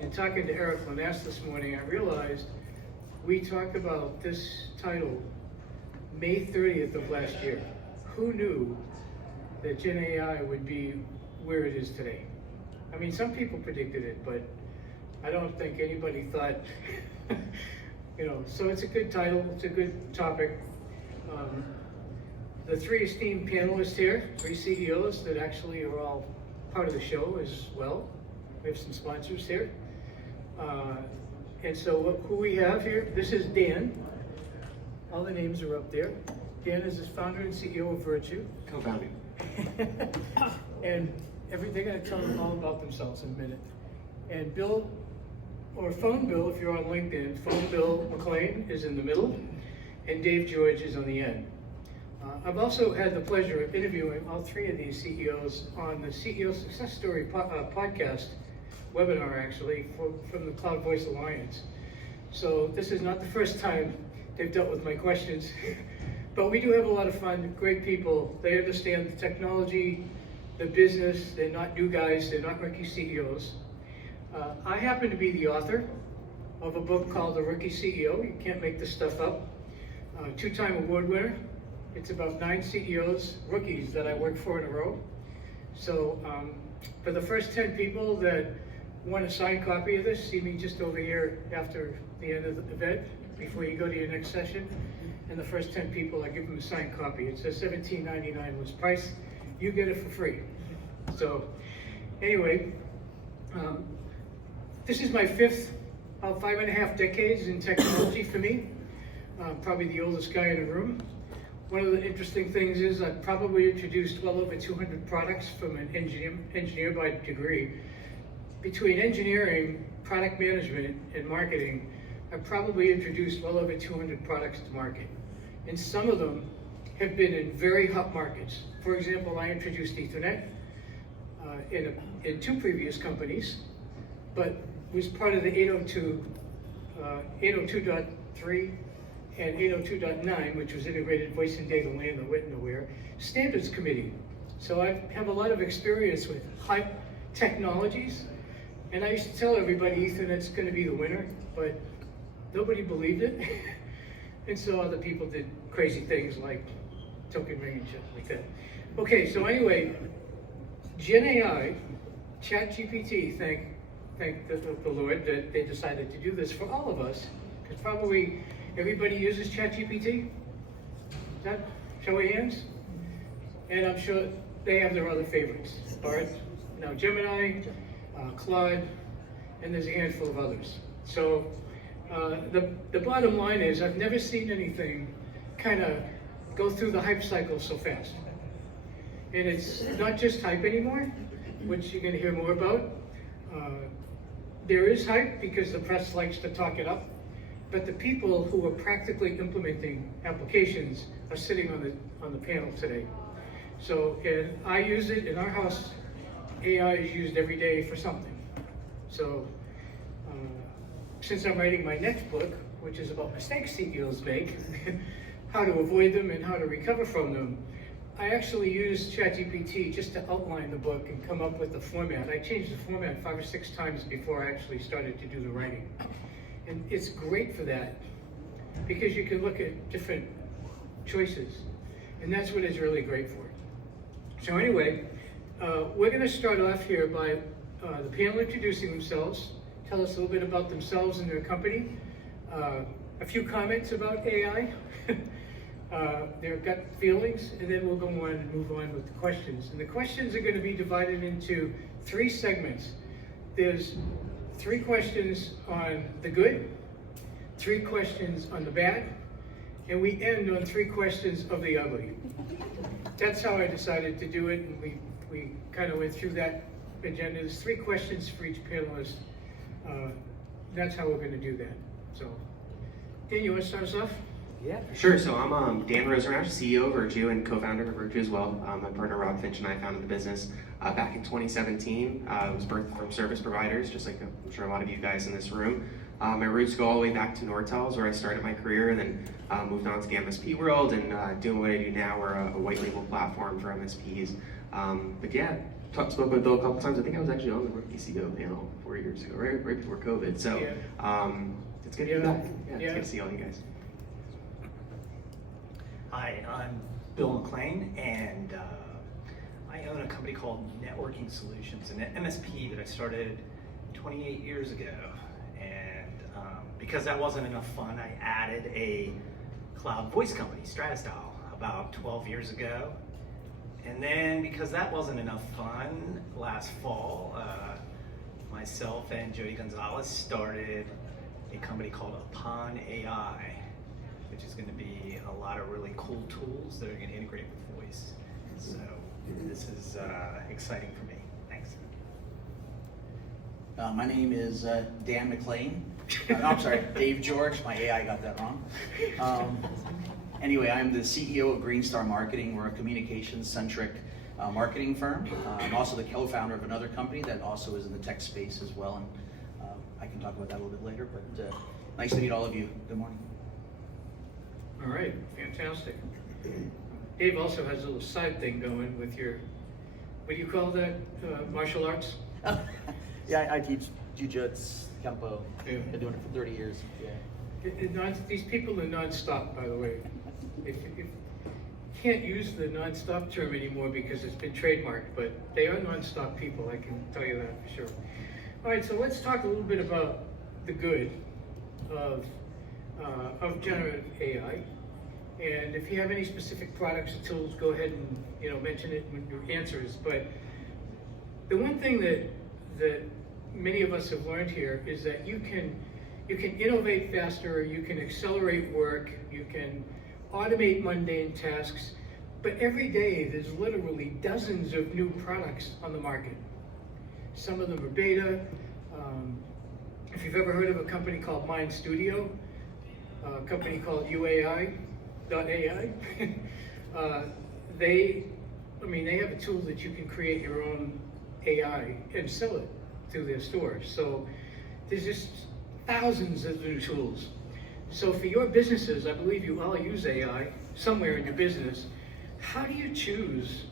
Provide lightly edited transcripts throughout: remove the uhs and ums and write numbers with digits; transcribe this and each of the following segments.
And talking to Eric Lanass this morning, I realized we talked about this title May 30th of last year. Who knew that Gen AI would be where it is today? I mean, some people predicted it, but I don't think anybody thought, so it's a good title, it's a good topic. The three esteemed panelists here, three CEOs that actually are all part of the show as well. We have some sponsors here. And so who we have here, this is Dan. All the names are up there. Dan is the founder and CEO of Virtue. Co-founder. And they're going to tell them all about themselves in a minute. And Bill, or Phone Bill, if you're on LinkedIn, Phone Bill McClain is in the middle, and Dave George is on the end. I've also had the pleasure of interviewing all three of these CEOs on the CEO Success Story podcast, webinar actually, from the Cloud Voice Alliance. So this is not the first time they've dealt with my questions, but we do have a lot of fun, great people. They understand the technology, the business, they're not new guys, they're not rookie CEOs. I happen to be the author of a book called The Rookie CEO. You can't make this stuff up. Two-time award winner. It's about 9 CEOs, rookies that I work for in a row. So for the first 10 people that want a signed copy of this, see me just over here after the end of the event, before you go to your next session. And the first 10 people, I give them a signed copy. It says $17.99 was price. You get it for free. So anyway, this is my about 5.5 decades in technology for me. Probably the oldest guy in the room. One of the interesting things is I've probably introduced well over 200 products from an engineer by degree. Between engineering, product management, and marketing, I've probably introduced well over 200 products to market. And some of them have been in very hot markets. For example, I introduced Ethernet in 2 previous companies, but was part of the 802.3 and 802.9, which was Integrated Voice and Data LAN, the WIT Standards Committee. So I have a lot of experience with high technologies, and I used to tell everybody Ethernet's going to be the winner, but nobody believed it. And so other people did crazy things like token ring and shit like that. Okay, so anyway, Gen AI, ChatGPT, thank the Lord that they decided to do this for all of us, because probably everybody uses ChatGPT? Is that, show of hands? And I'm sure they have their other favorites. Bard, Gemini, Claude, and there's a handful of others. So the bottom line is I've never seen anything kind of go through the hype cycle so fast. And it's not just hype anymore, which you're going to hear more about. There is hype because the press likes to talk it up. But the people who are practically implementing applications are sitting on the panel today. So, and I use it in our house. AI is used every day for something. So, since I'm writing my next book, which is about mistakes CEOs make, how to avoid them and how to recover from them, I actually used ChatGPT just to outline the book and come up with the format. I changed the format 5 or 6 times before I actually started to do the writing. And it's great for that, because you can look at different choices, and that's what it's really great for. So anyway, we're going to start off here by the panel introducing themselves, tell us a little bit about themselves and their company, a few comments about AI, their gut feelings, and then we'll go on and move on with the questions. And the questions are going to be divided into 3 segments. There's 3 questions on the good, 3 questions on the bad, and we end on 3 questions of the ugly. That's how I decided to do it, and we kind of went through that agenda. There's 3 questions for each panelist. That's how we're going to do that. So, Dan, you want to start us off? Yeah, sure. So I'm Dan Rosenrauch, CEO of Virtue and co-founder of Virtue as well. My partner Rob Finch and I founded the business back in 2017. It was birthed from service providers, just like I'm sure a lot of you guys in this room. My roots go all the way back to Nortel's, where I started my career, and then moved on to the MSP world and doing what I do now. We're a white label platform for MSPs. But yeah, spoke with Bill a couple times. I think I was actually on the rookie CEO panel 4 years ago, right before COVID. So it's good to be back. Yeah, it's good to see all you guys. Hi, I'm Bill McClain, and I own a company called Networking Solutions, an MSP that I started 28 years ago. And because that wasn't enough fun, I added a cloud voice company, Stratus, about 12 years ago. And then because that wasn't enough fun, last fall, myself and Jody Gonzalez started a company called Upon AI, which is going to be a lot of really cool tools that are going to integrate with voice. So this is exciting for me. Thanks. My name is Dan McClain. No, I'm sorry, Dave George. My AI got that wrong. Anyway, I'm the CEO of Greenstar Marketing. We're a communications-centric marketing firm. I'm also the co-founder of another company that also is in the tech space as well, and I can talk about that a little bit later, but nice to meet all of you. Good morning. All right, fantastic. Dave also has a little side thing going with your, what do you call that, martial arts? Yeah, I teach jiu-jitsu, kempo. Yeah. Been doing it for 30 years. Yeah. These people are non-stop, by the way. If you can't use the non-stop term anymore because it's been trademarked, but they are non-stop people, I can tell you that for sure. All right, so let's talk a little bit about the good of generative AI. And if you have any specific products or tools, go ahead and mention it with your answers. But the one thing that many of us have learned here is that you can innovate faster, you can accelerate work, you can automate mundane tasks, but every day there's literally dozens of new products on the market. Some of them are beta. If you've ever heard of a company called Mind Studio, a company called UAI.ai, they have a tool that you can create your own AI and sell it through their stores. So there's just thousands of new tools. So for your businesses, I believe you all use AI somewhere in your business. How do you choose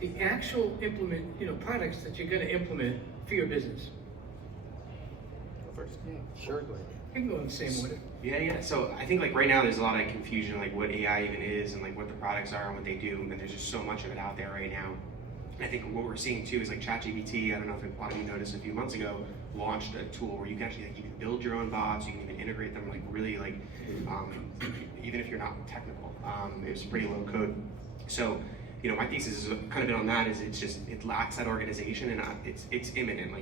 the actual products that you're going to implement for your business? Go first. Yeah, sure, go ahead. You can go in the same order. Yeah. So I think right now there's a lot of confusion, what AI even is and what the products are and what they do, and there's just so much of it out there right now. And I think what we're seeing too is ChatGPT, I don't know if a lot of you noticed a few months ago, launched a tool where you can actually you can build your own bots, you can even integrate them really even if you're not technical. It was pretty low code. So my thesis has kind of been on that is it lacks that organization, and it's imminent.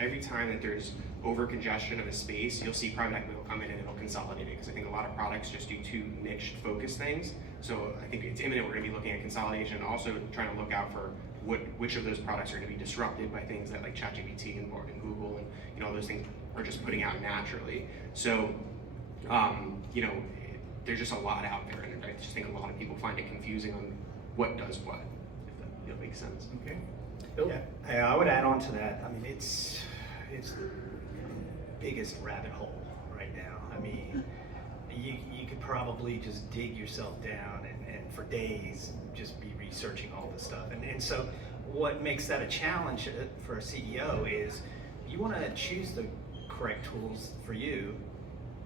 Every time that there's over congestion of a space, you'll see private equity will come in and it'll consolidate it, because I think a lot of products just do too niche focused things. So I think it's imminent. We're going to be looking at consolidation and also trying to look out for which of those products are going to be disrupted by things that ChatGPT and Google and all those things are just putting out naturally. So there's just a lot out there, and I just think a lot of people find it confusing on what does what, if that makes sense. Okay. Bill? Yeah, I would add on to that. I mean, it's the biggest rabbit hole right now. I mean, you could probably just dig yourself down and for days just be researching all this stuff. And so what makes that a challenge for a CEO is you want to choose the correct tools for you.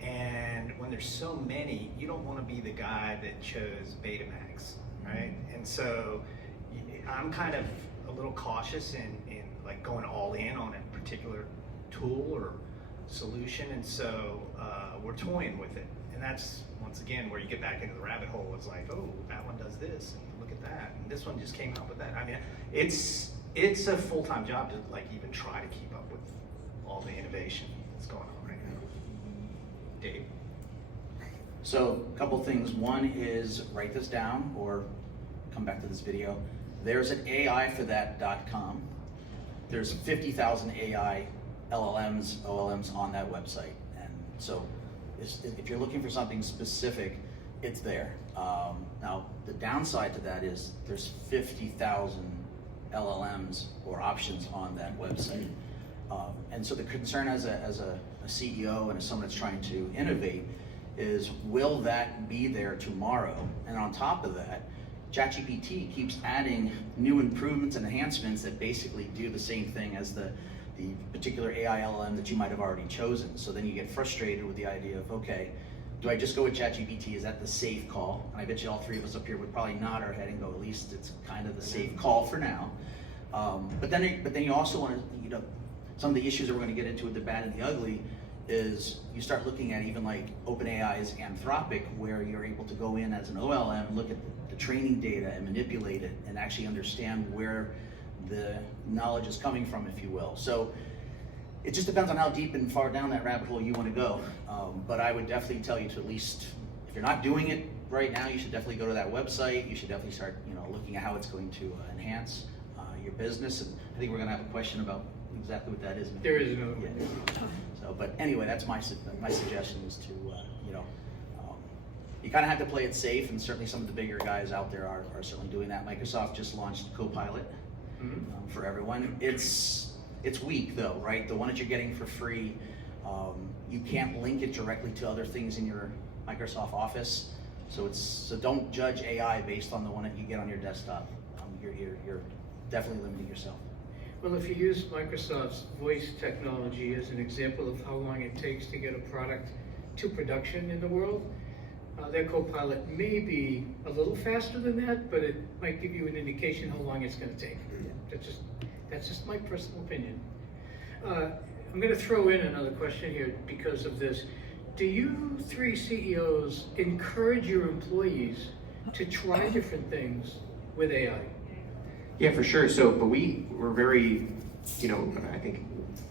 And when there's so many, you don't want to be the guy that chose Betamax, right? And so I'm kind of a little cautious in going all in on a particular tool or solution, and so we're toying with it. And that's, once again, where you get back into the rabbit hole. It's oh, that one does this, and look at that, and this one just came out with that. I mean, it's a full-time job to even try to keep up with all the innovation that's going on right now. Dave? So a couple things. One is write this down or come back to this video. There's an AIforthat.com. There's 50,000 AI LLMs, OLMs on that website. And so if you're looking for something specific, it's there. Now, the downside to that is there's 50,000 LLMs or options on that website. And so the concern as a CEO and as someone that's trying to innovate is, will that be there tomorrow? And on top of that, ChatGPT keeps adding new improvements and enhancements that basically do the same thing as the particular AI LLM that you might have already chosen. So then you get frustrated with the idea of, okay, do I just go with ChatGPT? Is that the safe call? And I bet you all three of us up here would probably nod our head and go, at least it's kind of the safe call for now. But then you also want to, some of the issues that we're going to get into with the bad and the ugly is you start looking at even like OpenAI's Anthropic, where you're able to go in as an OLM, look at the training data and manipulate it and actually understand where the knowledge is coming from, if you will. So it just depends on how deep and far down that rabbit hole you want to go. But I would definitely tell you to at least, if you're not doing it right now, you should definitely go to that website. You should definitely start, looking at how it's going to enhance your business. And I think we're going to have a question about exactly what that is. There is no. Yeah. So, but anyway, that's my suggestion is to, you kind of have to play it safe, and certainly some of the bigger guys out there are certainly doing that. Microsoft just launched Copilot for everyone. It's weak though, right? The one that you're getting for free, you can't link it directly to other things in your Microsoft Office. So don't judge AI based on the one that you get on your desktop. You're definitely limiting yourself. Well, if you use Microsoft's voice technology as an example of how long it takes to get a product to production in the world, their Copilot may be a little faster than that, but it might give you an indication how long it's going to take. That's just my personal opinion. I'm going to throw in another question here because of this. Do you three CEOs encourage your employees to try different things with AI? Yeah, for sure. But we're very, I think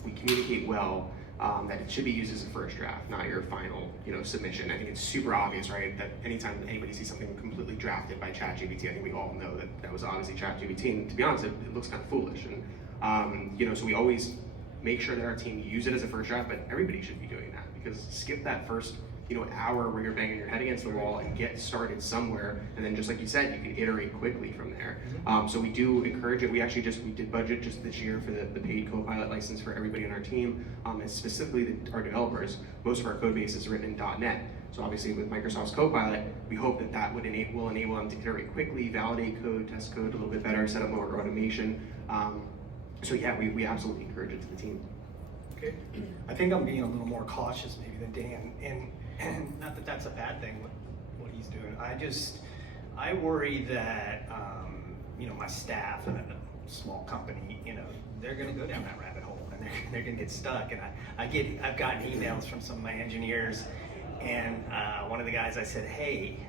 we communicate well that it should be used as a first draft, not your final, submission. I think it's super obvious, right, that anytime anybody sees something completely drafted by ChatGPT, I think we all know that was obviously ChatGPT. And to be honest, it looks kind of foolish. And so we always make sure that our team use it as a first draft, but everybody should be doing that, because skip that first hour where you're banging your head against the wall and get started somewhere, and then just like you said, you can iterate quickly from there. So we do encourage it. We did budget just this year for the paid Copilot license for everybody on our team, and specifically our developers. Most of our code base is written in .NET. So obviously with Microsoft's Copilot, we hope that will enable them to iterate quickly, validate code, test code a little bit better, set up more automation. So yeah, we absolutely encourage it to the team. Okay. I think I'm being a little more cautious maybe than Dan, and not that that's a bad thing, what he's doing. I worry that, my staff in a small company, they're gonna go down that rabbit hole and they're gonna get stuck. And I've gotten emails from some of my engineers, and one of the guys, I said, hey,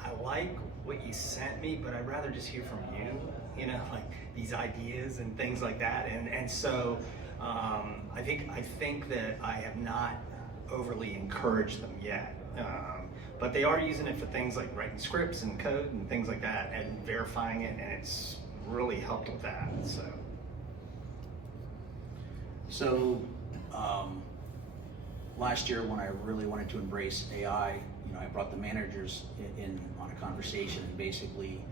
I like what you sent me, but I'd rather just hear from you, like these ideas and things like that. And so I think that I have not overly encouraged them yet. But they are using it for things like writing scripts and code and things like that and verifying it, and it's really helped with that. So last year when I really wanted to embrace AI, I brought the managers in on a conversation and basically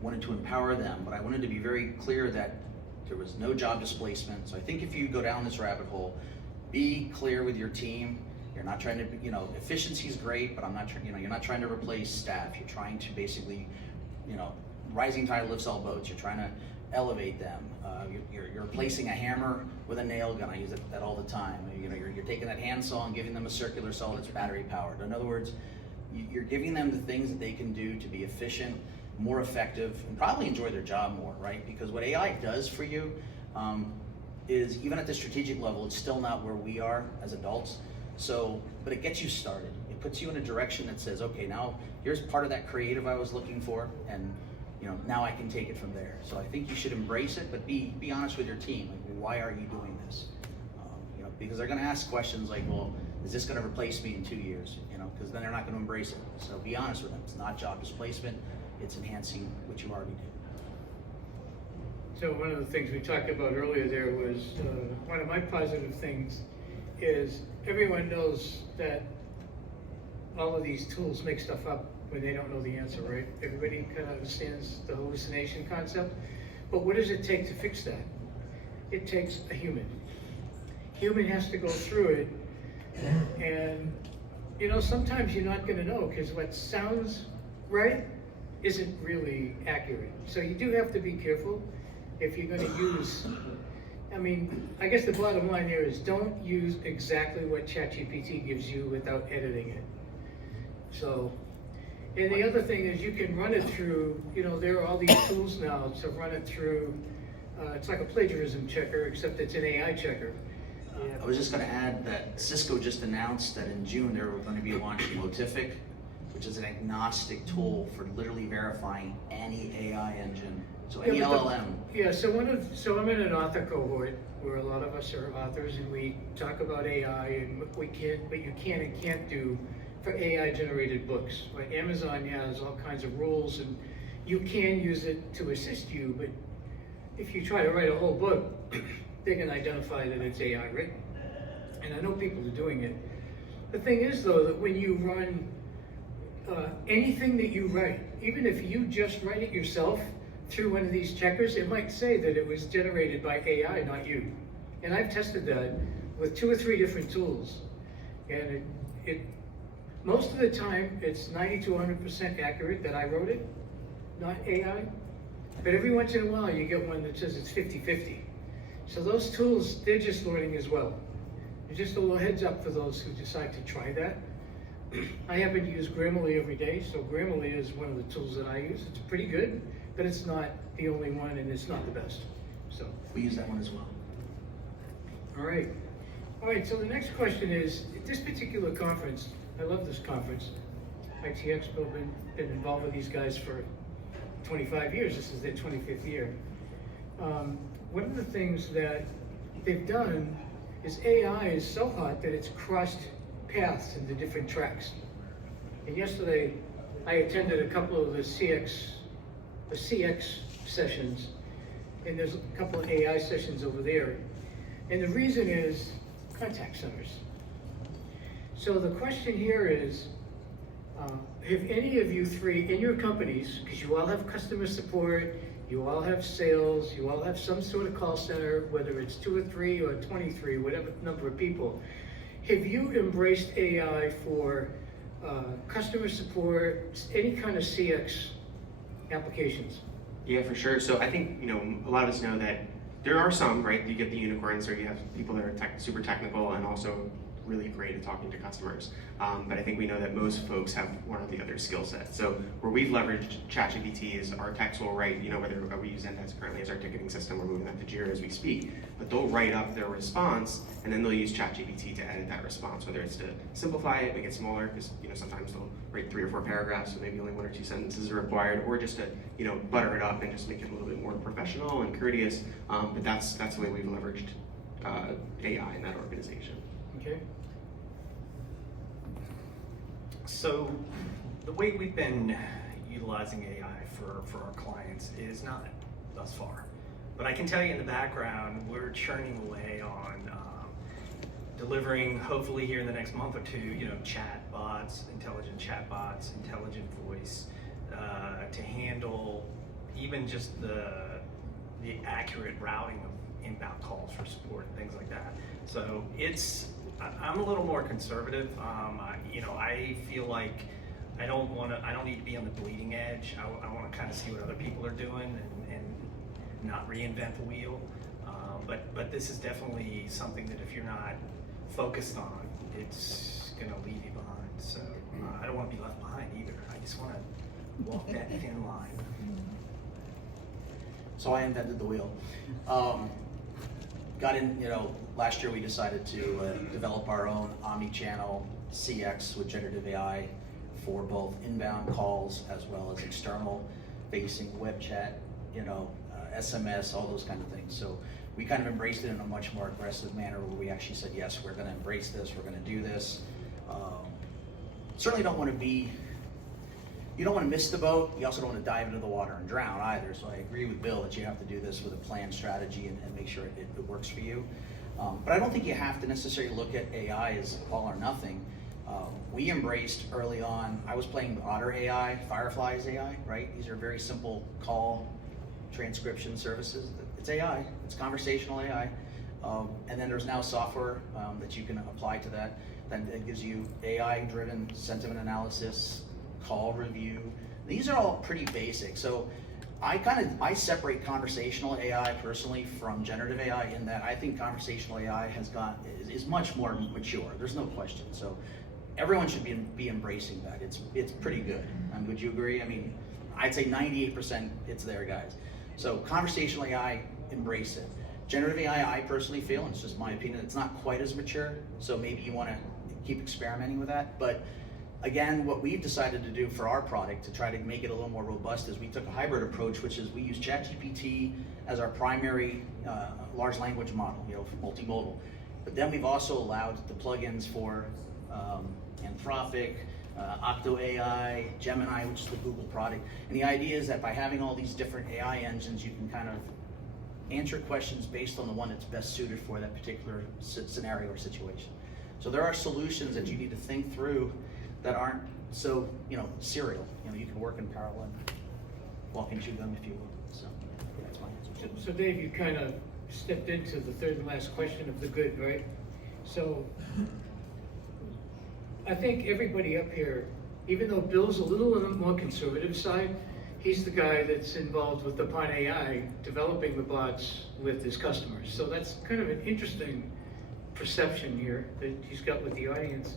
wanted to empower them, but I wanted to be very clear that there was no job displacement. So I think if you go down this rabbit hole, be clear with your team. You're not trying to, efficiency is great, but you're not trying to replace staff. You're trying to basically, rising tide lifts all boats. You're trying to elevate them. You're replacing a hammer with a nail gun. I use that all the time. You're taking that handsaw and giving them a circular saw that's battery powered. In other words, you're giving them the things that they can do to be efficient, more effective, and probably enjoy their job more, right? Because what AI does for you is, even at the strategic level, it's still not where we are as adults. So, but it gets you started. It puts you in a direction that says, okay, now here's part of that creative I was looking for, and now I can take it from there. So I think you should embrace it, but be honest with your team. Like, why are you doing this? Because they're going to ask questions like, well, is this going to replace me in 2 years? Because then they're not going to embrace it. So be honest with them. It's not job displacement. It's enhancing what you already do. So one of the things we talked about earlier there was, one of my positive things is everyone knows that all of these tools make stuff up when they don't know the answer, right? Everybody kind of understands the hallucination concept. But what does it take to fix that? It takes a human. Human has to go through it. And, sometimes you're not going to know, because what sounds right isn't really accurate. So you do have to be careful if you're going to use, I mean, I guess the bottom line there is don't use exactly what ChatGPT gives you without editing it. So, and the other thing is you can run it through, you know, there are all these tools now to run it through, it's like a plagiarism checker, except it's an AI checker. I was just going to add that Cisco just announced that in June they were going to be launching Motific, which is an agnostic tool for literally verifying any AI engine. So any LLM. Yeah, so I'm in an author cohort where a lot of us are authors, and we talk about AI and what you can and can't do for AI generated books. Like Amazon has all kinds of rules, and you can use it to assist you, but if you try to write a whole book, they can identify that it's AI written. And I know people are doing it. The thing is, though, that when you run anything that you write, even if you just write it yourself through one of these checkers, it might say that it was generated by AI, not you. And I've tested that with 2 or 3 different tools. And it most of the time, it's 90 to 100% accurate that I wrote it, not AI. But every once in a while, you get one that says it's 50-50. So those tools, they're just learning as well. Just a little heads up for those who decide to try that. I happen to use Grammarly every day, so Grammarly is one of the tools that I use. It's pretty good, but it's not the only one, and it's not the best. So We use that one as well. all right. All right, so the next question is, at this particular conference, I love this conference. ITEXPO, been involved with these guys for 25 years. This is their 25th year. One of the things that they've done is AI is so hot that it's crossed paths into different tracks. And yesterday, I attended a couple of the CX sessions, and there's a couple of AI sessions over there. And the reason is contact centers. So the question here is, have any of you 3 in your companies, because you all have customer support, you all have sales, you all have some sort of call center, whether it's 2 or 3 or 23, whatever number of people, have you embraced AI for customer support, any kind of CX applications? Yeah, for sure. So I think, a lot of us know that there are some, right? You get the unicorns, or you have people that are super technical and also really great at talking to customers. But I think we know that most folks have one or the other skill set. So where we've leveraged ChatGPT is our techs will write, whether we use Zendesk currently as our ticketing system, we're moving that to Jira as we speak, but they'll write up their response and then they'll use ChatGPT to edit that response, whether it's to simplify it, make it smaller, because sometimes they'll write 3 or 4 paragraphs, so maybe only 1 or 2 sentences are required, or just to butter it up and just make it a little bit more professional and courteous. But that's the way we've leveraged AI in that organization. Okay. So the way we've been utilizing AI for our clients is not thus far. But I can tell you in the background, we're churning away on delivering, hopefully here in the next month or 2, chat bots, intelligent voice, to handle even just the accurate routing of inbound calls for support and things like that. So I'm a little more conservative. I feel like I don't need to be on the bleeding edge. I want to kind of see what other people are doing and not reinvent the wheel. But this is definitely something that if you're not focused on, it's going to leave you behind. So I don't want to be left behind either. I just want to walk that thin line. So I invented the wheel. Got in, last year we decided to develop our own omni-channel CX with generative AI for both inbound calls as well as external facing web chat, SMS, all those kind of things. So we kind of embraced it in a much more aggressive manner where we actually said, yes, we're going to embrace this, we're going to do this. Certainly don't want to you don't want to miss the boat. You also don't want to dive into the water and drown either. So I agree with Bill that you have to do this with a planned strategy and make sure it works for you. But I don't think you have to necessarily look at AI as all or nothing. We embraced early on, I was playing with Otter AI, Firefly's AI, right? These are very simple call transcription services. It's AI, it's conversational AI. And then there's now software that you can apply to that. Then it gives you AI-driven sentiment analysis, call review, These are all pretty basic. So I separate conversational AI personally from generative AI in that I think conversational AI is much more mature. There's no question. So everyone should be embracing that. It's pretty good. Would you agree? I mean, I'd say 98% it's there, guys. So conversational AI, embrace it. Generative AI, I personally feel, and it's just my opinion, it's not quite as mature. So maybe you want to keep experimenting with that. But again, what we've decided to do for our product to try to make it a little more robust is we took a hybrid approach, which is we use ChatGPT as our primary large language model, multimodal. But then we've also allowed the plugins for Anthropic, Octo AI, Gemini, which is the Google product. And the idea is that by having all these different AI engines, you can kind of answer questions based on the one that's best suited for that particular scenario or situation. So there are solutions that you need to think through that aren't so, serial. You can work in parallel and walk and chew gum if you will. So that's my answer. So Dave, you kind of stepped into the third and last question of the good, right? So I think everybody up here, even though Bill's a little on the more conservative side, he's the guy that's involved with the Pine AI, developing the bots with his customers. So that's kind of an interesting perception here that he's got with the audience.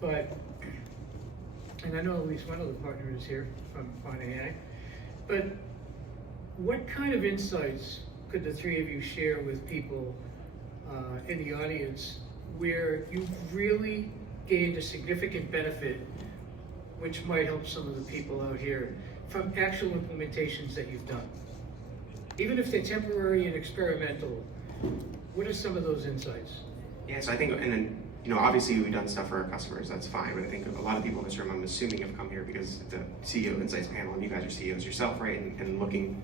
But, and I know at least one of the partners here from Pine AI, but what kind of insights could the three of you share with people in the audience where you've really gained a significant benefit, which might help some of the people out here, from actual implementations that you've done? Even if they're temporary and experimental, what are some of those insights? Yeah, so I think, and then, obviously we've done stuff for our customers, that's fine, but I think a lot of people in this room, I'm assuming, have come here because the CEO Insights panel, and you guys are CEOs yourself, right? And looking,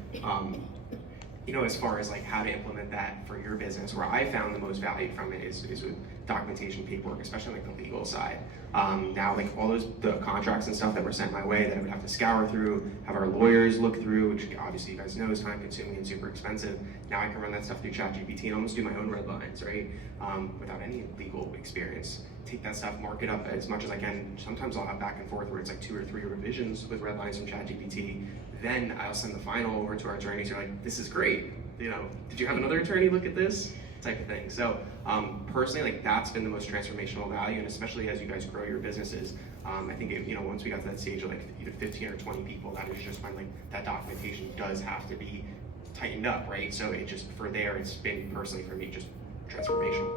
as far as like how to implement that for your business, where I found the most value from it is with documentation, paperwork, especially like the legal side. Now, like all the contracts and stuff that were sent my way that I would have to scour through, have our lawyers look through, which obviously you guys know is time consuming and super expensive. Now I can run that stuff through ChatGPT and almost do my own red lines, right? Without any legal experience. Take that stuff, mark it up as much as I can. Sometimes I'll have back and forth where it's like 2 or 3 revisions with red lines from ChatGPT. Then I'll send the final over to our attorneys who are like, this is great. Did you have another attorney look at this? Type of thing. So personally, like that's been the most transformational value, and especially as you guys grow your businesses, I think once we got to that stage of like either 15 or 20 people, that is just when like that documentation does have to be tightened up, right? So it just it's been personally for me just transformational.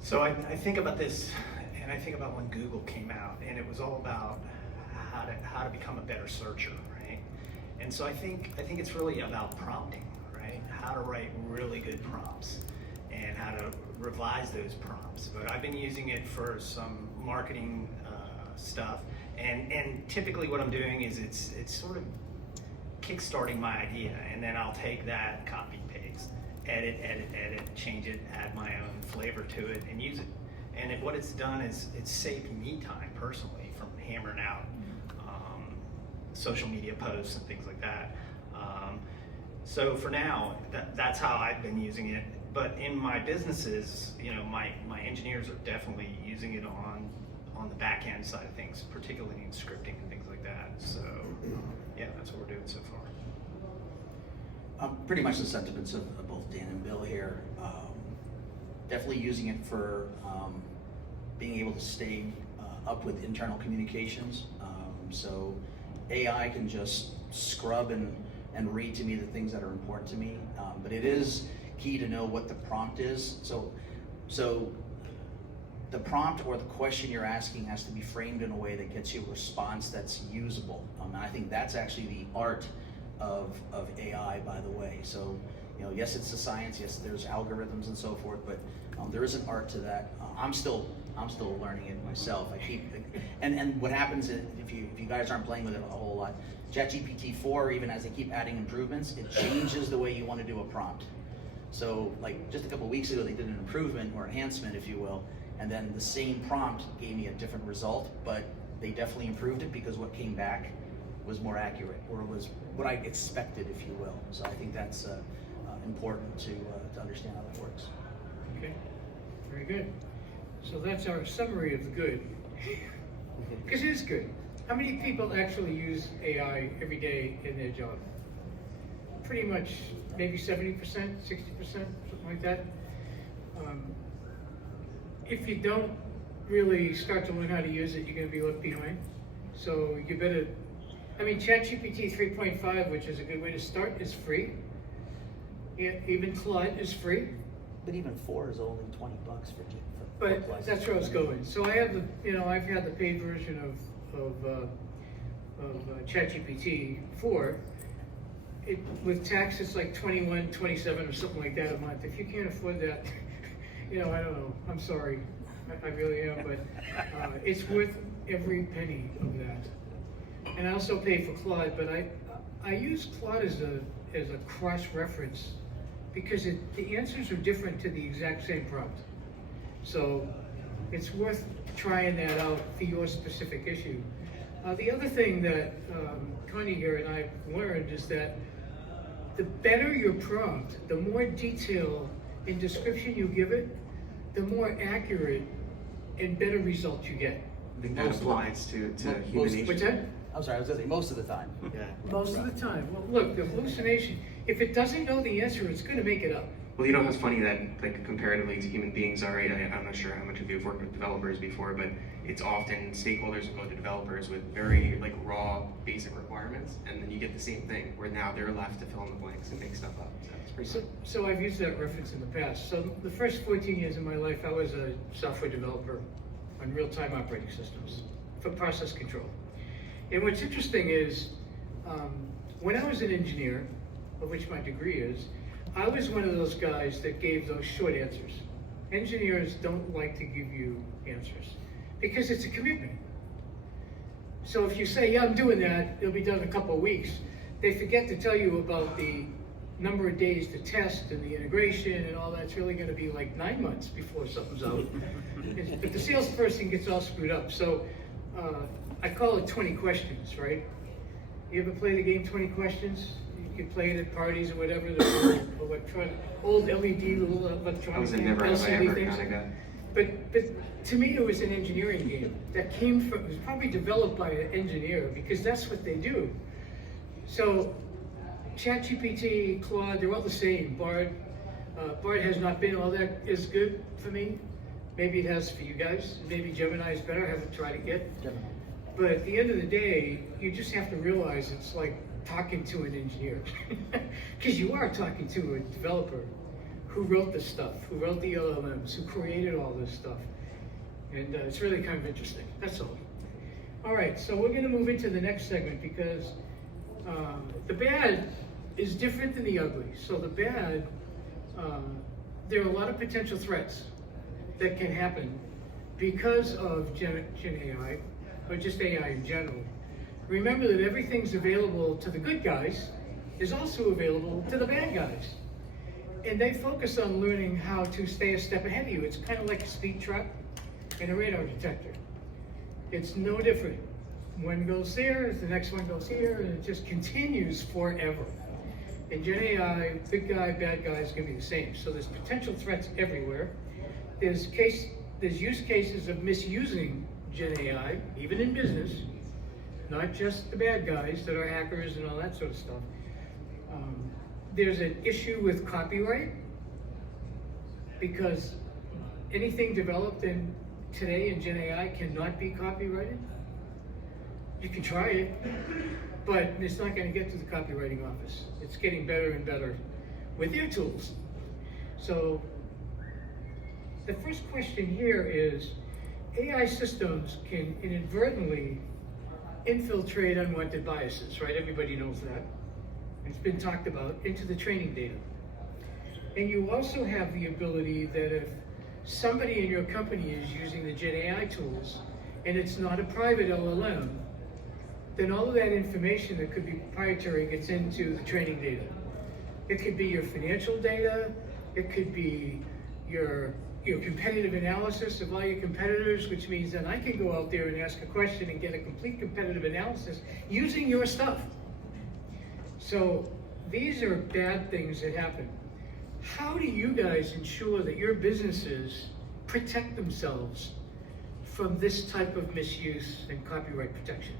So I think about this, and I think about when Google came out, and it was all about how to become a better searcher, right? And so I think it's really about prompting. How to write really good prompts and how to revise those prompts. But I've been using it for some marketing stuff, and typically what I'm doing is it's sort of kickstarting my idea, and then I'll take that, copy, paste, edit, change it, add my own flavor to it, and use it. And what it's done is it's saved me time personally from hammering out social media posts and things like that. So for now, that's how I've been using it. But in my businesses, my engineers are definitely using it on the back end side of things, particularly in scripting and things like that. So yeah, that's what we're doing so far. Pretty much the sentiments of both Dan and Bill here. Definitely using it for being able to stay up with internal communications. So AI can just scrub and read to me the things that are important to me, but it is key to know what the prompt is. So the prompt or the question you're asking has to be framed in a way that gets you a response that's usable. And I think that's actually the art of AI, by the way. So yes, it's a science. Yes, there's algorithms and so forth, but there is an art to that. I'm still learning it myself. And what happens is, if you guys aren't playing with it a whole lot, ChatGPT 4, even as they keep adding improvements, it changes the way you want to do a prompt. So like just a couple of weeks ago, they did an improvement or enhancement, if you will, and then the same prompt gave me a different result, but they definitely improved it because what came back was more accurate, or was what I expected, if you will. So I think that's important to understand how that works. Okay, very good. So that's our summary of the good, because it is good. How many people actually use AI every day in their job? Pretty much, maybe 70%, 60%, something like that. If you don't really start to learn how to use it, you're going to be left behind. So you better, I mean, ChatGPT 3.5, which is a good way to start, is free. Yeah, even Claude is free. But even 4 is only $20 for But that's where I was going. So I have the, I've had the paid version of ChatGPT 4. With tax, it's like 21, 27 or something like that a month. If you can't afford that, I don't know. I'm sorry. I really am, but it's worth every penny of that. And I also pay for Claude, but I use Claude as a cross-reference because the answers are different to the exact same prompt. So it's worth trying that out for your specific issue. The other thing that Connie here and I learned is that the better your prompt, the more detail and description you give it, the more accurate and better results you get. I think that applies to human nature. What's that? I'm sorry, I was going to say most of the time. Yeah. Most of the time. Well, look, the hallucination, if it doesn't know the answer, it's going to make it up. Well, it's funny that, like, comparatively to human beings, all right, I'm not sure how much of you have worked with developers before, but it's often stakeholders will go to developers with very, like, raw, basic requirements, and then you get the same thing, where now they're left to fill in the blanks and make stuff up. So it's pretty fun. So I've used that reference in the past. So the first 14 years of my life, I was a software developer on real-time operating systems for process control. And what's interesting is, when I was an engineer, of which my degree is, I was one of those guys that gave those short answers. Engineers don't like to give you answers because it's a commitment. So if you say, yeah, I'm doing that, it'll be done in a couple of weeks, they forget to tell you about the number of days to test and the integration and all that's really going to be like 9 months before something's out. But the salesperson gets all screwed up. So I call it 20 questions, right? You ever play the game 20 questions? You can play it at parties or whatever, the old LED, little electronic I was a never have I LCD ever things. kind of guy. But to me, it was an engineering game that it was probably developed by an engineer because that's what they do. So ChatGPT, Claude, they're all the same. Bard has not been all that as good for me. Maybe it has for you guys. Maybe Gemini is better. I haven't tried it yet. Gemini. But at the end of the day, you just have to realize it's like talking to an engineer. Because you are talking to a developer who wrote this stuff, who wrote the LLMs, who created all this stuff. And it's really kind of interesting. That's all. All right, so we're going to move into the next segment because the bad is different than the ugly. So the bad, there are a lot of potential threats that can happen because of Gen AI, or just AI in general. Remember that everything's available to the good guys is also available to the bad guys. And they focus on learning how to stay a step ahead of you. It's kind of like a speed trap and a radar detector. It's no different. One goes there, the next one goes here, and it just continues forever. In Gen AI, good guy, bad guy is going to be the same. So there's potential threats everywhere. There's use cases of misusing Gen AI, even in business, not just the bad guys that are hackers and all that sort of stuff. There's an issue with copyright because anything developed today in Gen AI cannot be copyrighted. You can try it, but it's not going to get to the copywriting office. It's getting better and better with their tools. So the first question here is, AI systems can inadvertently infiltrate unwanted biases, right? Everybody knows that. It's been talked about, into the training data. And you also have the ability that if somebody in your company is using the Gen AI tools and it's not a private LLM, then all of that information that could be proprietary gets into the training data. It could be your financial data, it could be your competitive analysis of all your competitors, which means that I can go out there and ask a question and get a complete competitive analysis using your stuff. So these are bad things that happen. How do you guys ensure that your businesses protect themselves from this type of misuse and copyright protection?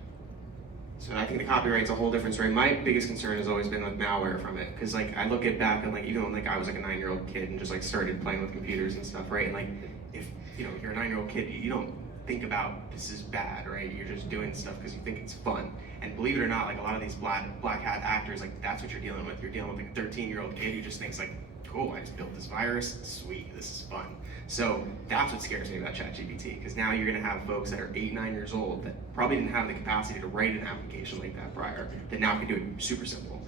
So I think the copyright's a whole different story. My biggest concern has always been like malware from it, because like I look at back and like even when like I was like a 9-year-old kid and just like started playing with computers and stuff, right? And like if you're a 9-year-old kid, you don't think about this is bad, right? You're just doing stuff because you think it's fun. And believe it or not, like a lot of these black hat actors, like that's what you're dealing with. You're dealing with like a 13-year-old kid who just thinks like, cool, I just built this virus, sweet, this is fun. So that's what scares me about ChatGPT, because now you're gonna have folks that are 8, 9 years old that probably didn't have the capacity to write an application like that prior, that now can do it super simple.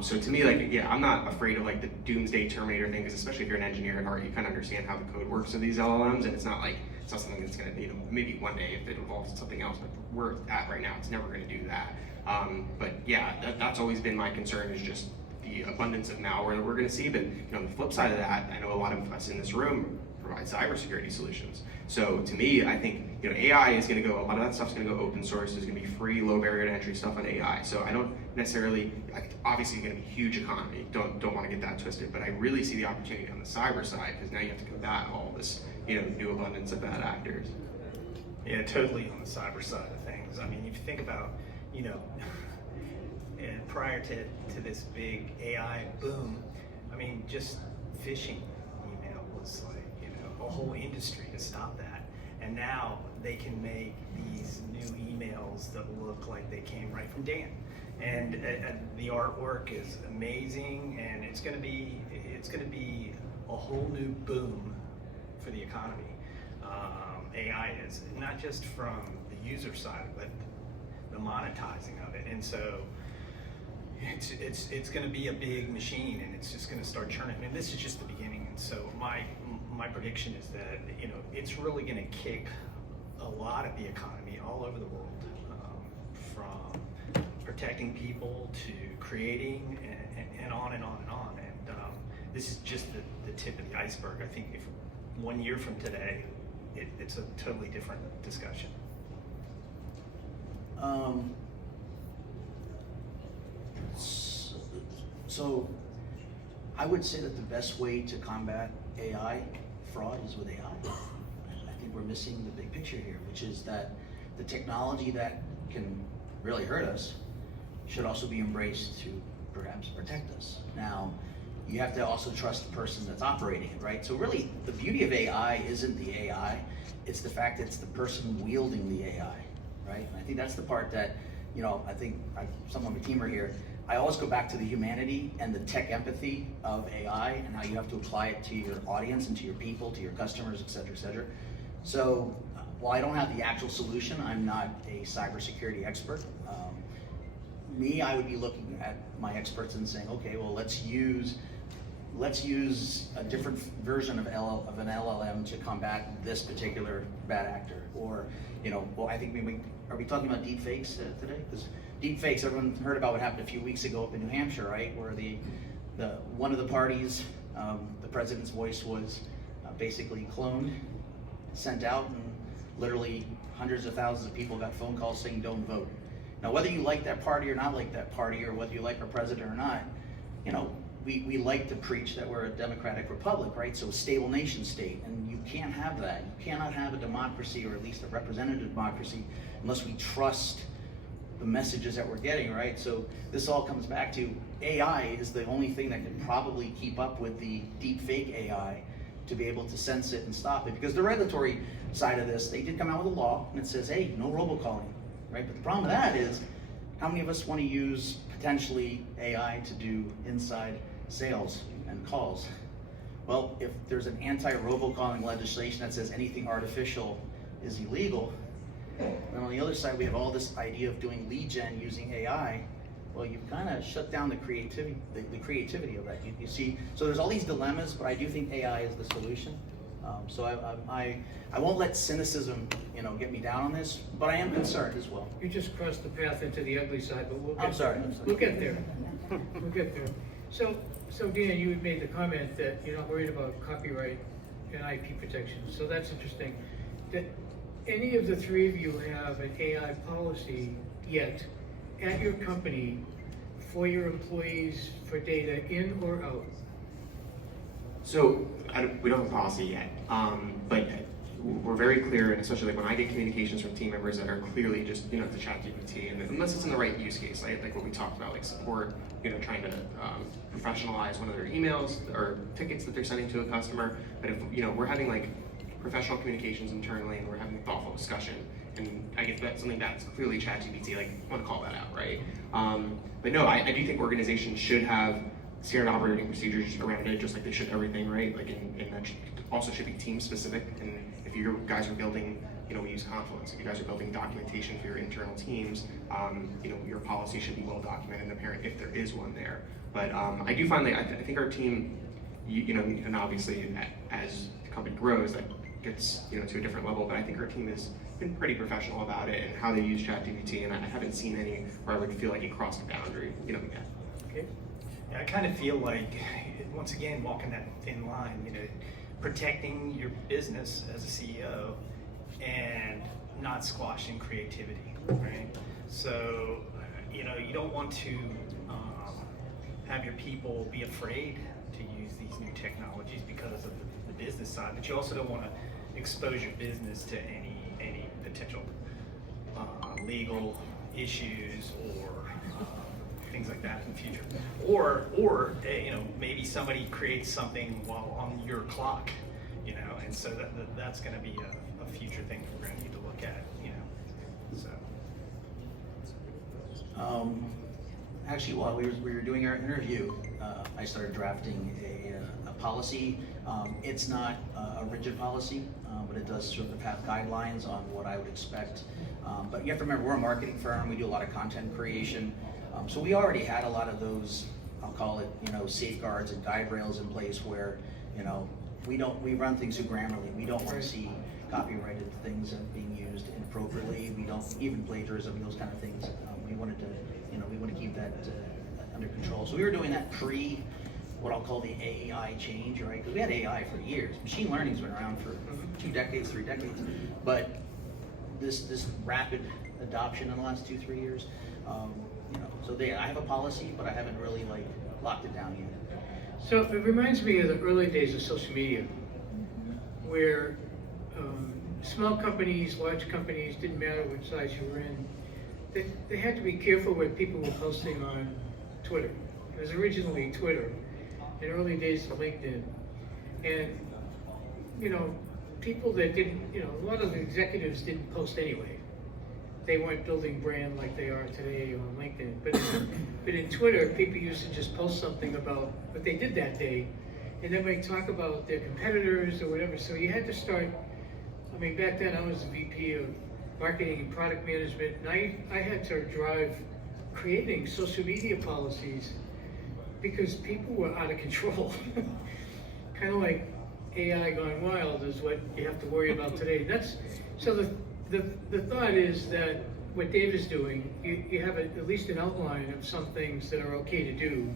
So to me, like, yeah, I'm not afraid of like the doomsday Terminator thing, because especially if you're an engineer at heart, you kind of understand how the code works of these LLMs, and it's not something that's gonna, maybe one day if it evolves to something else, but we're at right now, it's never gonna do that. But yeah, that's always been my concern, is just the abundance of malware that we're going to see. But on the flip side of that, I know a lot of us in this room provide cybersecurity solutions. So to me, I think AI is going to go. A lot of that stuff's going to go open source. There's going to be free, low barrier to entry stuff on AI. So I don't necessarily. Obviously, going to be a huge economy. Don't want to get that twisted. But I really see the opportunity on the cyber side, because now you have to combat all this new abundance of bad actors. Yeah, totally on the cyber side of things. I mean, if you think about and prior to this big AI boom, I mean, just phishing email was like, a whole industry to stop that. And now they can make these new emails that look like they came right from Dan. And the artwork is amazing, and it's gonna be a whole new boom for the economy. AI is not just from the user side, but the monetizing of it. And so it's going to be a big machine, and it's just going to start churning. I mean, this is just the beginning. And so my prediction is that it's really going to kick a lot of the economy all over the world, from protecting people to creating, and on and on and on. And this is just the tip of the iceberg. I think if 1 year from today, it's a totally different discussion. So I would say that the best way to combat AI fraud is with AI. I think we're missing the big picture here, which is that the technology that can really hurt us should also be embraced to perhaps protect us. Now, you have to also trust the person that's operating it, right? So really, the beauty of AI isn't the AI, it's the fact that it's the person wielding the AI, right? And I think that's the part that, I think some of my team are here. I always go back to the humanity and the tech empathy of AI and how you have to apply it to your audience and to your people, to your customers, et cetera, et cetera. So while I don't have the actual solution, I'm not a cybersecurity expert. I would be looking at my experts and saying, okay, well, let's use a different version of an LLM to combat this particular bad actor. Or, I think are we talking about deep fakes today? Because deep fakes, everyone heard about what happened a few weeks ago up in New Hampshire, right? Where one of the parties, the president's voice was basically cloned, sent out, and literally hundreds of thousands of people got phone calls saying don't vote. Now, whether you like that party or not like that party, or whether you like our president or not, we like to preach that we're a democratic republic, right? So a stable nation state, and you can't have that. You cannot have a democracy, or at least a representative democracy, unless we trust the messages that we're getting, right? So this all comes back to AI is the only thing that can probably keep up with the deep fake AI to be able to sense it and stop it. Because the regulatory side of this, they did come out with a law, and it says, hey, no robocalling, right? But the problem with that is, how many of us want to use potentially AI to do inside sales and calls? Well, if there's an anti-robocalling legislation that says anything artificial is illegal, then on the other side we have all this idea of doing lead gen using AI. Well, you've kind of shut down the creativity of that. You see, so there's all these dilemmas, but I do think AI is the solution. So I won't let cynicism, get me down on this, but I am concerned as well. You just crossed the path into the ugly side, but we'll get I'm sorry. We'll get there. We'll get there. So Dina, you had made the comment that you're not worried about copyright and IP protection. So that's interesting. Did any of the three of you have an AI policy yet at your company for your employees for data in or out? So we don't have a policy yet, but we're very clear, and especially like when I get communications from team members that are clearly just, the ChatGPT, and unless it's in the right use case, like what we talked about, like support, trying to professionalize one of their emails or tickets that they're sending to a customer. But if, we're having like professional communications internally and we're having a thoughtful discussion, and I guess that's something that's clearly ChatGPT, like, I want to call that out, right? But no, I do think organizations should have standard operating procedures around it, just like they should everything, right? Like, and that also should be team specific. And if you guys are building, we use Confluence. If you guys are building documentation for your internal teams, your policy should be well documented and apparent if there is one there. But I do find that I think our team, and obviously as the company grows, that gets to a different level. But I think our team has been pretty professional about it and how they use ChatGPT, and I haven't seen any where I would feel like it crossed a boundary, yet. Okay. Yeah, I kind of feel like, once again, walking that thin line, protecting your business as a CEO and not squashing creativity, right? So, you don't want to have your people be afraid to use these new technologies because of the business side, but you also don't want to expose your business to any potential legal issues or things like that in the future. Or maybe somebody creates something while on your clock, and so that's going to be a future thing that we're going to need to look at, so. Actually, while we were doing our interview, I started drafting a policy. It's not a rigid policy, but it does sort of have guidelines on what I would expect. But you have to remember, we're a marketing firm. We do a lot of content creation. So we already had a lot of those, I'll call it, safeguards and guide rails in place where, we run things through Grammarly. We don't want to see copyrighted things being used inappropriately. We don't, even plagiarism, those kind of things. We wanted to, we want to keep that under control. So we were doing that pre what I'll call the AI change, right? Because we had AI for years. Machine learning's been around for 2 decades, 3 decades. But this rapid adoption in the last 2-3 years, so I have a policy, but I haven't really locked it down yet. So it reminds me of the early days of social media, where small companies, large companies, didn't matter what size you were in, they had to be careful what people were posting on Twitter. It was originally Twitter, in early days of LinkedIn. And, people that didn't, a lot of the executives didn't post anyway. They weren't building brand like they are today on LinkedIn. But in Twitter, people used to just post something about what they did that day, and then they talk about their competitors or whatever. So you had to start, back then I was the VP of marketing and product management, and I had to drive creating social media policies because people were out of control. Kind of like AI gone wild is what you have to worry about today. So the thought is that what Dave is doing, you have at least an outline of some things that are okay to do.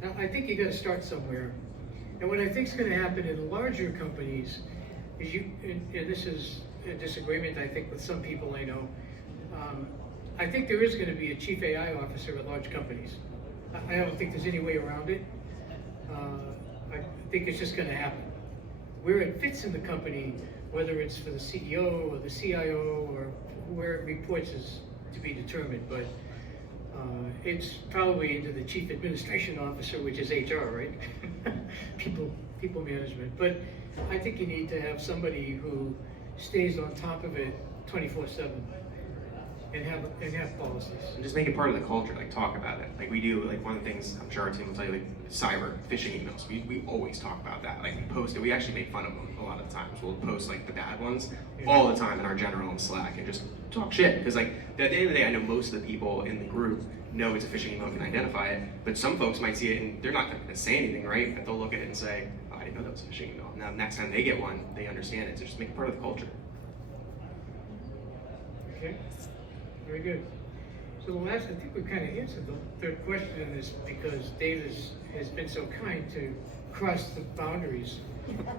Now, I think you got to start somewhere. And what I think is going to happen in the larger companies is and this is a disagreement, I think, with some people I know. I think there is going to be a chief AI officer at large companies. I don't think there's any way around it. I think it's just going to happen. Where it fits in the company, whether it's for the CEO or the CIO or where it reports is to be determined, but it's probably into the chief administration officer, which is HR, right? people management. But I think you need to have somebody who stays on top of it 24/7 and have policies. And just make it part of the culture, talk about it. We do, one of the things, I'm sure our team will tell you, cyber phishing emails. We always talk about that. We post it, we actually make fun of them a lot of the times. We'll post the bad ones all the time in our general and Slack and just talk shit. Because at the end of the day, I know most of the people in the group know it's a phishing email and can identify it, but some folks might see it and they're not going to say anything, right? But they'll look at it and say, oh, I didn't know that was a phishing email. Now, next time they get one, they understand it. So just make it part of the culture. Okay, very good. So I think we kind of answered the third question in this because Dave has been so kind to cross the boundaries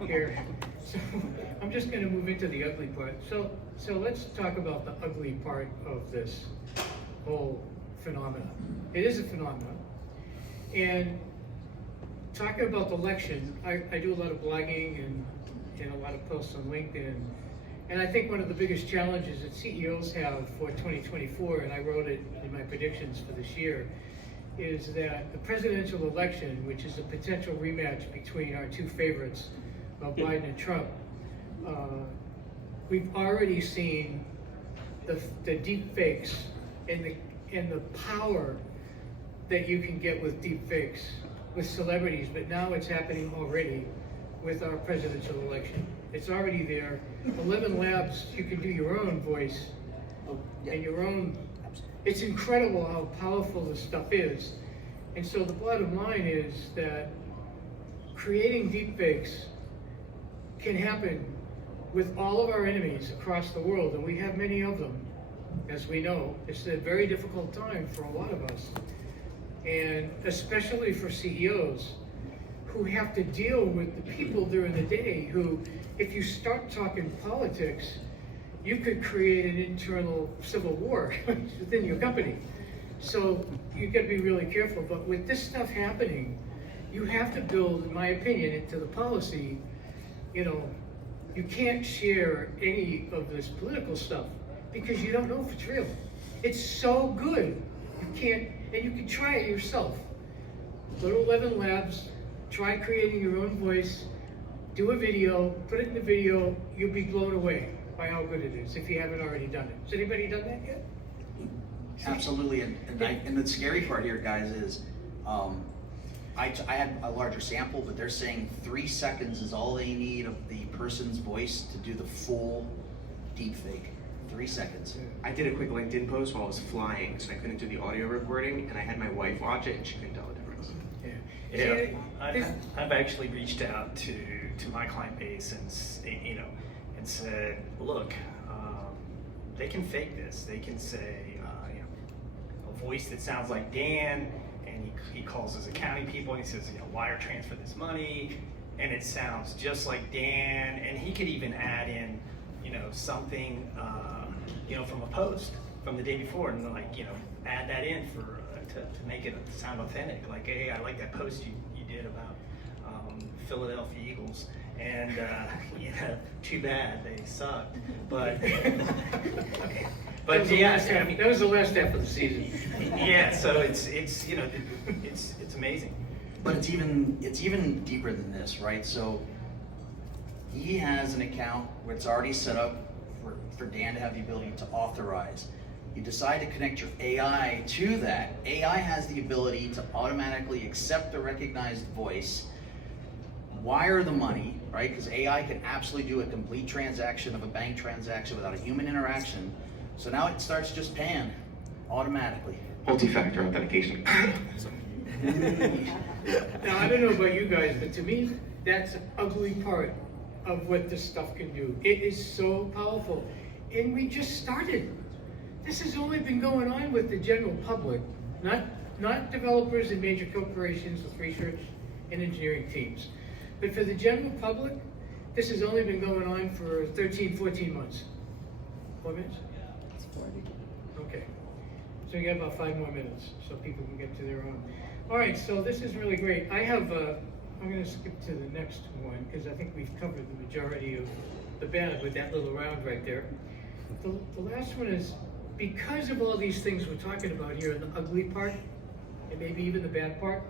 here. So I'm just going to move into the ugly part. So let's talk about the ugly part of this whole phenomenon. It is a phenomenon. And talking about the election, I do a lot of blogging and and a lot of posts on LinkedIn. And I think one of the biggest challenges that CEOs have for 2024, and I wrote it in my predictions for this year, is that the presidential election, which is a potential rematch between our two favorites, Biden and Trump, we've already seen the deep fakes and the power that you can get with deep fakes with celebrities, but now it's happening already with our presidential election. It's already there. 11 Labs, you can do your own voice and your own. It's incredible how powerful this stuff is. And so the bottom line is that creating deepfakes can happen with all of our enemies across the world, and we have many of them, as we know. It's a very difficult time for a lot of us, and especially for CEOs who have to deal with the people during the day who, if you start talking politics, you could create an internal civil war within your company. So you got to be really careful. But with this stuff happening, you have to build, in my opinion, into the policy. You know, you can't share any of this political stuff because you don't know if it's real. It's so good. You can't, and you can try it yourself. Go to 11 Labs, try creating your own voice, do a video, put it in the video, you'll be blown away by how good it is if you haven't already done it. Has anybody done that yet? Absolutely, and the scary part here, guys, is I had a larger sample, but they're saying 3 seconds is all they need of the person's voice to do the full deep fake. 3 seconds. I did a quick LinkedIn post while I was flying, so I couldn't do the audio recording, and I had my wife watch it, and she couldn't tell the difference. Yeah, I've actually reached out to my client base and said, look, they can fake this. They can say a voice that sounds like Dan, and he calls his accounting people and he says, wire transfer this money, and it sounds just like Dan, and he could even add in something from a post from the day before, and add that in for to make it sound authentic. Like, hey, I like that post you did about Philadelphia Eagles, and too bad they sucked. But that was the last half of the season. Yeah, so it's amazing. But it's even deeper than this, right? So he has an account where it's already set up for Dan to have the ability to authorize. You decide to connect your AI to that. AI has the ability to automatically accept the recognized voice, wire the money, right? Because AI can absolutely do a complete transaction of a bank transaction without a human interaction. So now it starts just paying automatically. Multi-factor authentication. Now, I don't know about you guys, but to me, that's an ugly part of what this stuff can do. It is so powerful. And we just started. This has only been going on with the general public, not developers and major corporations with research and engineering teams. But for the general public, this has only been going on for 13, 14 months. 4 minutes? Okay. So you got about 5 more minutes so people can get to their own. All right, so this is really great. I'm going to skip to the next one because I think we've covered the majority of the bad with that little round right there. The last one is, because of all these things we're talking about here, the ugly part, and maybe even the bad part,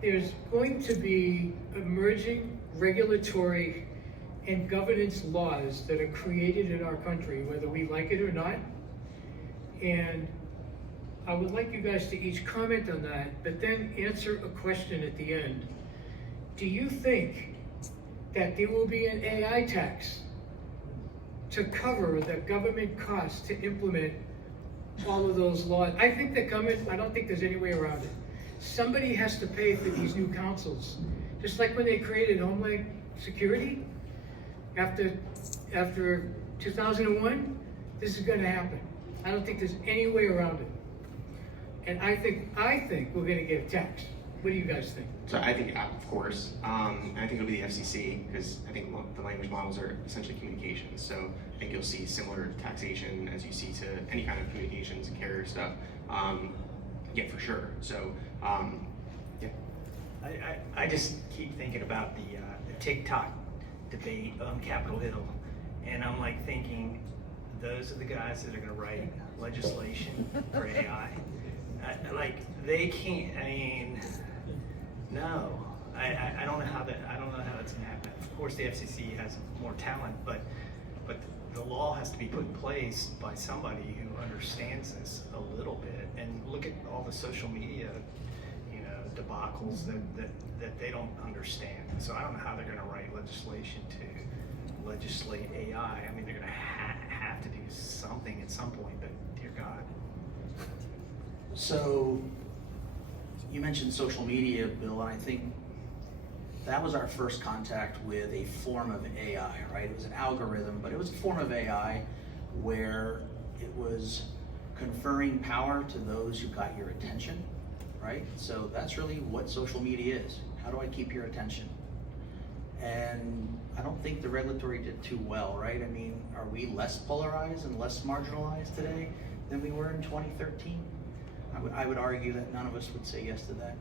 there's going to be emerging regulatory and governance laws that are created in our country, whether we like it or not. And I would like you guys to each comment on that, but then answer a question at the end. Do you think that there will be an AI tax to cover the government costs to implement all of those laws? I think the government, I don't think there's any way around it. Somebody has to pay for these new councils. Just like when they created Homeland Security after 2001, this is going to happen. I don't think there's any way around it. And I think we're going to get a tax. What do you guys think? So I think, of course, I think it'll be the FCC, because I think the language models are essentially communications. So I think you'll see similar taxation as you see to any kind of communications and carrier stuff. Yeah, for sure. So, yeah. I just keep thinking about the TikTok debate on Capitol Hill, and I'm like thinking, those are the guys that are going to write legislation for AI. Like they can't. I mean, no. I don't know how that. I don't know how that's going to happen. Of course, the FCC has more talent, but the law has to be put in place by somebody who understands this a little bit. And look at all the social media, debacles that they don't understand. So I don't know how they're going to write legislation to legislate AI. I mean, they're going to have to do something at some point. But dear God. So you mentioned social media, Bill, and I think that was our first contact with a form of AI, right? It was an algorithm, but it was a form of AI where it was conferring power to those who got your attention, right? So that's really what social media is. How do I keep your attention? And I don't think the regulatory did too well, right? I mean, are we less polarized and less marginalized today than we were in 2013? I would argue that none of us would say yes to that.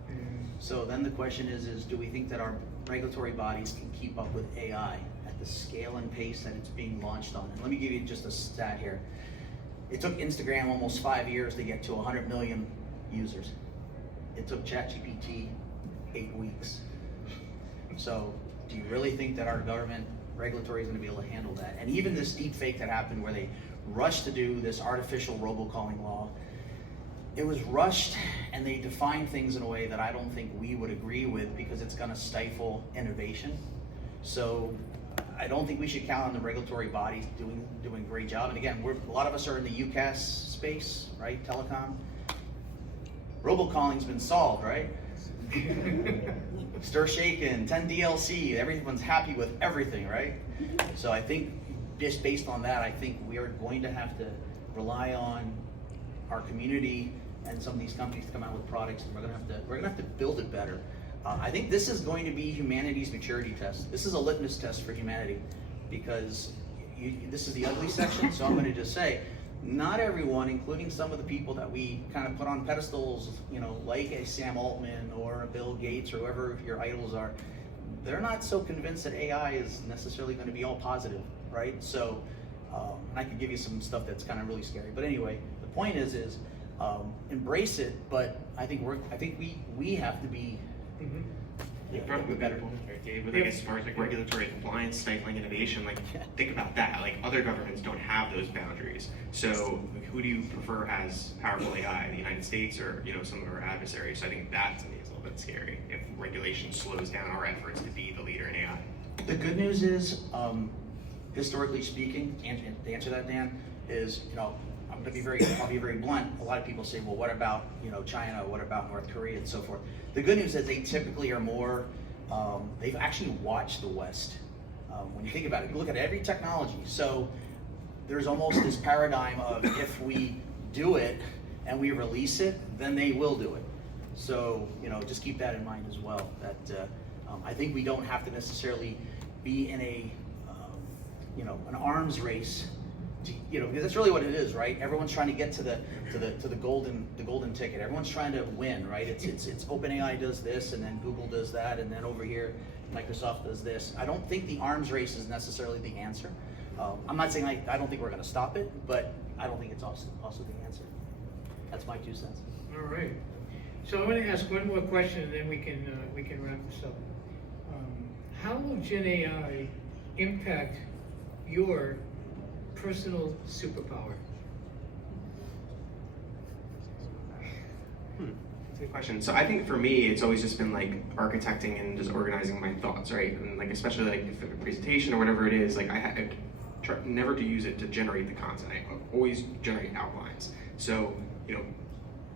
So then the question is do we think that our regulatory bodies can keep up with AI at the scale and pace that it's being launched on? And let me give you just a stat here. It took Instagram almost 5 years to get to 100 million users. It took ChatGPT 8 weeks. So do you really think that our government regulatory is going to be able to handle that? And even this deep fake that happened where they rushed to do this artificial robocalling law, it was rushed and they defined things in a way that I don't think we would agree with because it's going to stifle innovation. So I don't think we should count on the regulatory bodies doing a great job. And again, a lot of us are in the UCAS space, right? Telecom. Robocalling's been solved, right? Stir shaken, 10 DLC, everyone's happy with everything, right? So I think just based on that, I think we are going to have to rely on our community and some of these companies to come out with products, and we're gonna have to build it better. I think this is going to be humanity's maturity test. This is a litmus test for humanity, because this is the ugly section. So I'm going to just say, not everyone, including some of the people that we kind of put on pedestals, like a Sam Altman or a Bill Gates or whoever your idols are, they're not so convinced that AI is necessarily going to be all positive, right? So I could give you some stuff that's kind of really scary, but anyway, the point is embrace it. But I think we have to be better. Dave, with as far as regulatory compliance, stifling innovation, think about that. Other governments don't have those boundaries. So who do you prefer as powerful AI, the United States or some of our adversaries? So I think that to me is a little bit scary if regulation slows down our efforts to be the leader in AI. The good news is, historically speaking, to answer that, Dan, is I'll be very blunt. A lot of people say, well, what about China? What about North Korea and so forth? The good news is they typically are more. They've actually watched the West. When you think about it, you look at every technology. So there's almost this paradigm of if we do it and we release it, then they will do it. So just keep that in mind as well. That I think we don't have to necessarily be in a an arms race. Because that's really what it is, right? Everyone's trying to get to the golden ticket. Everyone's trying to win, right? It's OpenAI does this, and then Google does that, and then over here Microsoft does this. I don't think the arms race is necessarily the answer. I'm not saying I don't think we're going to stop it, but I don't think it's also the answer. That's my 2 cents. All right. So I want to ask one more question, and then we can wrap this up. How will Gen AI impact your personal superpower? Good question. So I think for me, it's always just been architecting and just organizing my thoughts, right? And especially if a presentation or whatever it is, I try never to use it to generate the content. I always generate outlines. So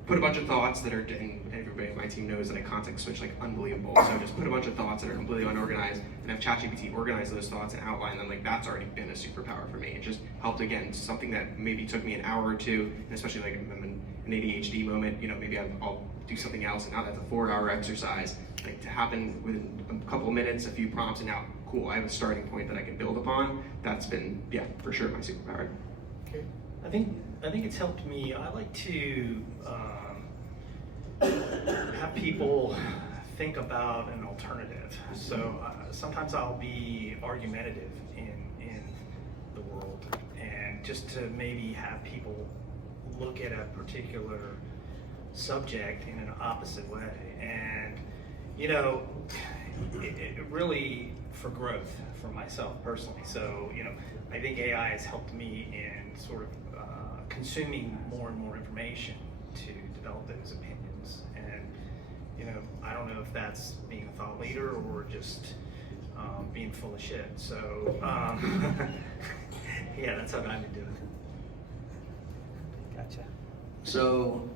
put a bunch of thoughts that are, and everybody on my team knows that I context switch unbelievable. So just put a bunch of thoughts that are completely unorganized and have ChatGPT organize those thoughts and outline them. That's already been a superpower for me. It just helped, again, something that maybe took me an hour or two, and especially if I'm in an ADHD moment, maybe I'll do something else, and now that's a 4-hour exercise. To happen within a couple of minutes, a few prompts, and now, cool, I have a starting point that I can build upon. That's been, for sure, my superpower. Okay. I think it's helped me. I like to have people think about an alternative. So sometimes I'll be argumentative in the world, and just to maybe have people look at a particular subject in an opposite way. And you know, it really for growth for myself personally. So you know, I think AI has helped me in sort of consuming more and more information to develop those opinions. And you know, I don't know if that's being a thought leader or just being full of shit. So yeah, that's what I've been doing. Gotcha. So,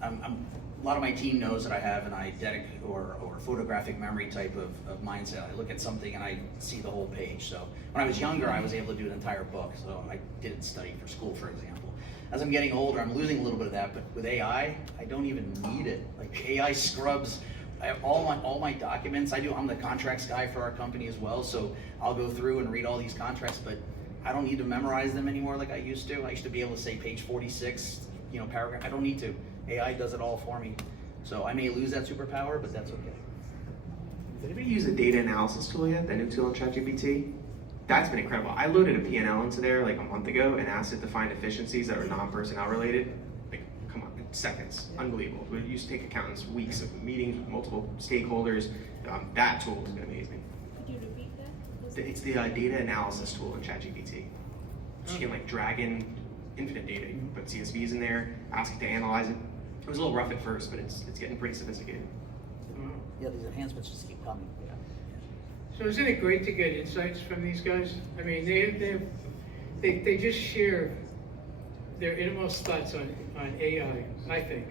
a lot of my team knows that I have an eidetic or photographic memory type of mindset. I look at something and I see the whole page. So when I was younger, I was able to do an entire book. So I didn't study for school, for example. As I'm getting older, I'm losing a little bit of that. But with AI, I don't even need it. Like AI scrubs all my documents. I'm the contracts guy for our company as well. So I'll go through and read all these contracts, but I don't need to memorize them anymore like I used to. I used to be able to say page 46, you know, paragraph. I don't need to. AI does it all for me. So I may lose that superpower, but that's okay. Does anybody use a data analysis tool yet? That new tool in ChatGPT? That's been incredible. I loaded a P&L into there like a month ago and asked it to find efficiencies that were non-personnel related. Like, come on, seconds. Unbelievable. It used to take accountants weeks of meeting with multiple stakeholders. That tool has been amazing. Could you repeat that? It's the data analysis tool in ChatGPT. So you can like drag in infinite data. You can put CSVs in there, ask it to analyze it. It was a little rough at first, but it's getting pretty sophisticated. Yeah, these enhancements just keep coming. Yeah. So isn't it great to get insights from these guys? I mean, they just share their innermost thoughts on AI, I think.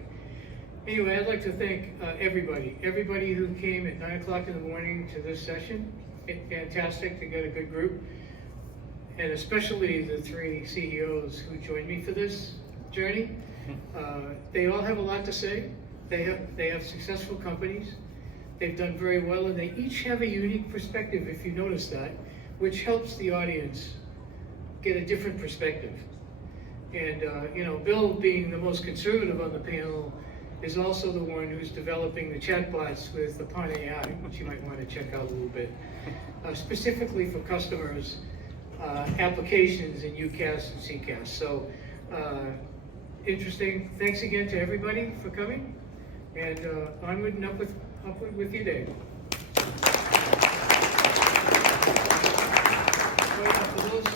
Anyway, I'd like to thank everybody who came at 9 o'clock in the morning to this session. Fantastic to get a good group. And especially the 3 CEOs who joined me for this journey. They all have a lot to say. They have successful companies. They've done very well, and they each have a unique perspective, if you notice that, which helps the audience get a different perspective. And you know, Bill, being the most conservative on the panel, is also the one who's developing the chatbots with Upon AI, which you might want to check out a little bit, specifically for customers, applications in UCaaS and CCaaS. So interesting. Thanks again to everybody for coming, and onward and upward with you, Dave. For those